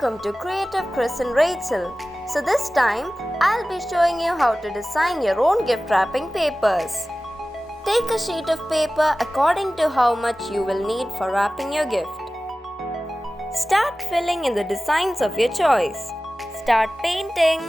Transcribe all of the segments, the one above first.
Welcome to Creative Chris and Rachel. So this time I'll be showing you how to design your own gift wrapping papers. Take a sheet of paper according to how much you will need for wrapping your gift. Start filling in the designs of your choice. Start painting.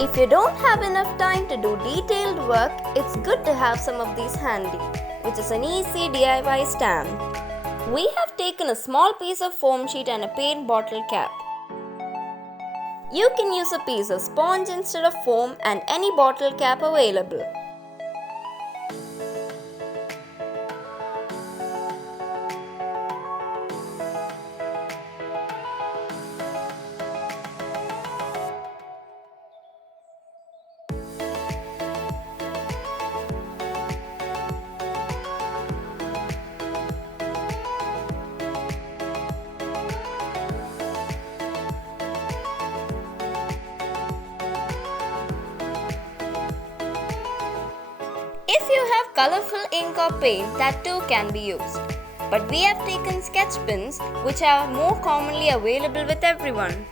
If you don't have enough time to do detailed work, it's good to have some of these handy, which is an easy DIY stamp. We have taken a small piece of foam sheet and a paint bottle cap. You can use a piece of sponge instead of foam and any bottle cap available. If you have colorful ink or paint, that too can be used. But we have taken sketch pens, which are more commonly available with everyone.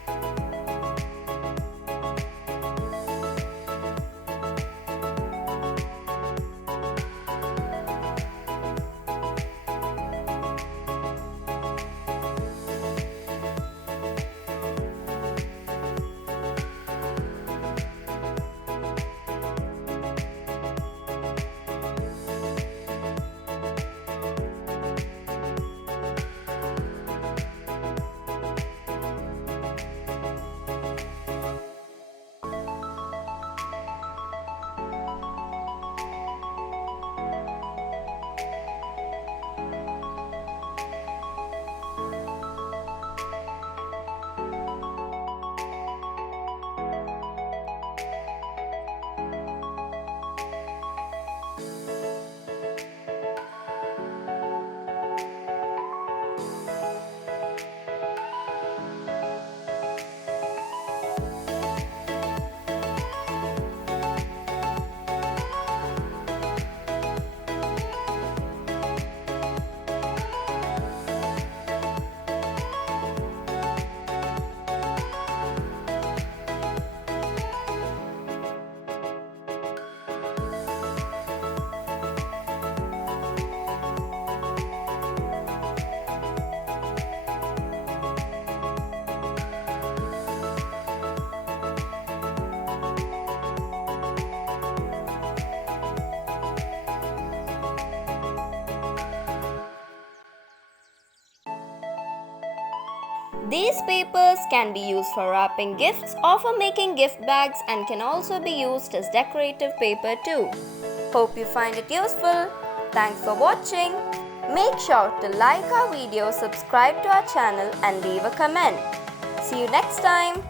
These papers can be used for wrapping gifts or for making gift bags and can also be used as decorative paper too. Hope you find it useful. Thanks for watching. Make sure to like our video, subscribe to our channel and leave a comment. See you next time.